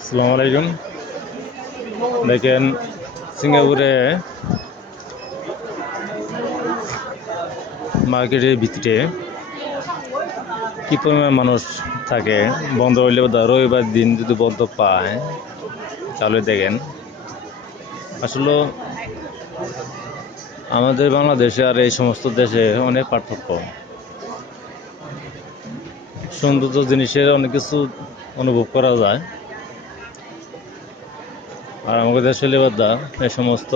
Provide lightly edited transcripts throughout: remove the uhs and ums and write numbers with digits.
আসসালামু আলাইকুম। দেখেন সিঙ্গাপুরে মার্কেটের ভিতরে কি পরিমাণ মানুষ থাকে। বন্ধ হইলেও রবিবার দিন যদি বন্ধ পায় তাহলে দেখেন আসলে আমাদের বাংলাদেশে আর এই সমস্ত দেশে অনেক পার্থক্য। সৌন্দর্য জিনিসের অনেক কিছু অনুভব করা যায়, আর আমাদের দেশে লেবাদা এই সমস্ত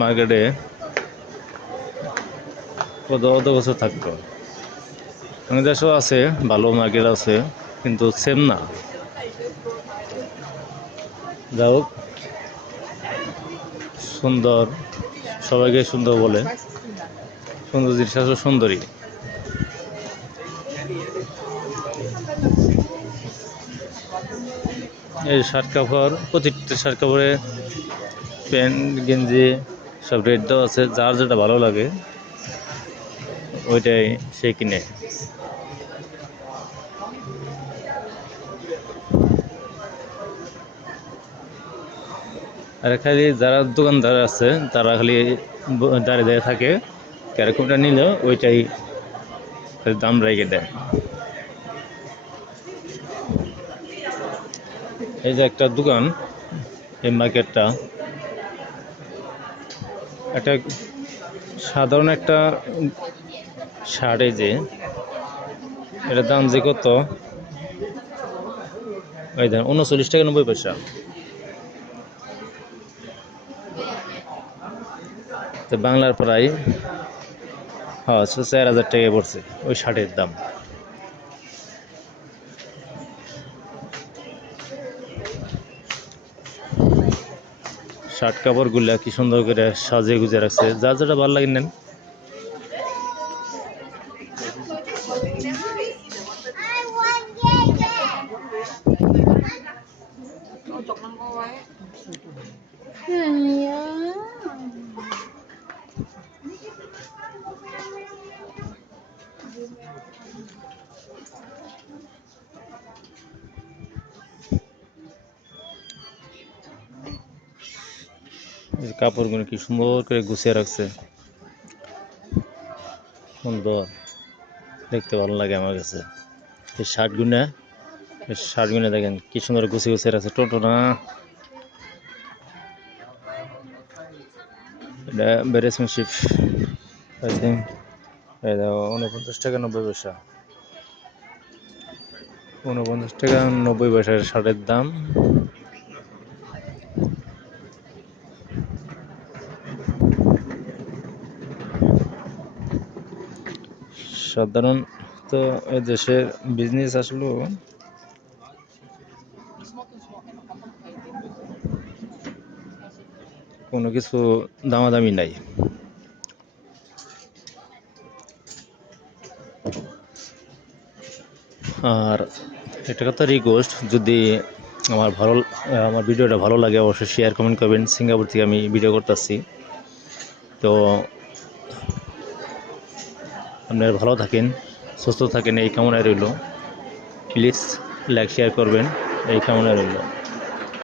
মার্কেটে কত বছর থাকতো। আমাদের দেশেও আছে, ভালো মার্কেট আছে, কিন্তু সেম না। যাই হোক, সুন্দর, সবাইকে সুন্দর বলে, সুন্দর জিনিস আসলে সুন্দরী। এই শার্ট কাপড়, প্রতিটা শার্ট কাপড়ে প্যান্ট গেঞ্জি সব রেট দেওয়া আছে, যার যেটা ভালো লাগে ওইটাই সে কিনে। আর খালি যারা দোকানদার আছে তারা খালি দাঁড়িয়ে দাঁড়িয়ে থাকে, ক্যারকমটা নিলে ওইটাই দাম রেখে দেয়। এই যে একটা দোকান, এই মার্কেটটা একটা সাধারণ একটা শার্ট, এই যে এটার দাম যে কত, ওই দাম 39 টাকা 90 পয়সা। তো বাংলার প্রায় 4000 টাকা পড়ছে ওই শার্টের দাম। শার্ট কাপড়গুলা কি সুন্দর করে সাজিয়ে গুজে রাখছে, যার যেটা ভালো লাগে নেন। কাপড়গুলো কি সুন্দর করে গুছিয়ে রাখছে, সুন্দর দেখতে ভালো লাগে আমার কাছে। এই শার্টগুলো দেখেন কি সুন্দর গুছিয়ে গুছিয়ে রাখছে, টোটো না, এটা ব্যারেসমেন্টশিপ। 49 টাকা 90 পয়সা, 49 টাকা 90 পয়সার শার্টের দাম। সাধারণত এই দেশের বিজনেস আসলে কোনো কিছু দামাদামি নাই। আর একটা কথা রিকোয়েস্ট, যদি আমার ভিডিওটা ভালো লাগে অবশ্যই শেয়ার কমেন্ট করবেন। সিঙ্গাপুর থেকে আমি ভিডিও করতেছি, তো আপনারা ভালো থাকেন, সুস্থ থাকেন এই কামনায় রইল। প্লিজ লাইক শেয়ার করবেন এই কামনায় রইল।